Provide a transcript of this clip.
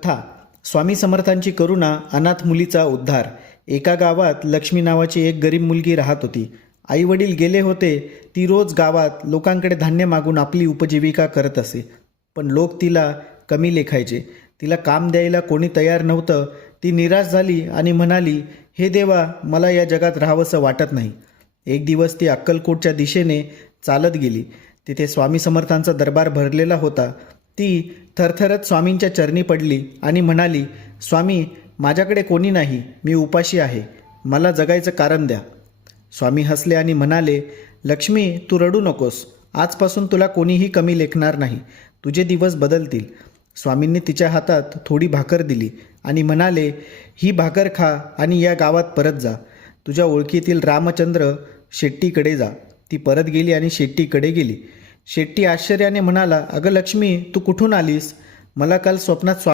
कथा. स्वामी समर्थांची करुणा, अनाथ मुलीचा उद्धार. एका गावात लक्ष्मी नावाची एक गरीब मुलगी राहत होती. आई वडील गेले होते. ती रोज गावात लोकांकडे धान्य मागून आपली उपजीविका करत असे. पण लोक तिला कमी लेखायचे. तिला काम द्यायला कोणी तयार नव्हतं. ती निराश झाली आणि म्हणाली, हे देवा, मला या जगात राहावंसं वाटत नाही. एक दिवस ती अक्कलकोटच्या दिशेने चालत गेली. तिथे स्वामी समर्थांचा दरबार भरलेला होता. ती थरथरत स्वामींच्या चरणी पडली आणि म्हणाली, स्वामी, माझ्याकडे कोणी नाही, मी उपाशी आहे, मला जगायचं कारण द्या. स्वामी हसले आणि म्हणाले, लक्ष्मी, तू रडू नकोस. आजपासून तुला कोणीही कमी लेखणार नाही. तुझे दिवस बदलतील. स्वामींनी तिच्या हातात थोडी भाकर दिली आणि म्हणाले, ही भाकर खा आणि या गावात परत जा. तुझ्या ओळखीतील रामचंद्र शेट्टीकडे जा. ती परत गेली आणि शेट्टीकडे गेली. शेट्टी आश्चर्याने म्हणाला, अगं लक्ष्मी, तू कुठून आलीस? मला काल स्वप्नात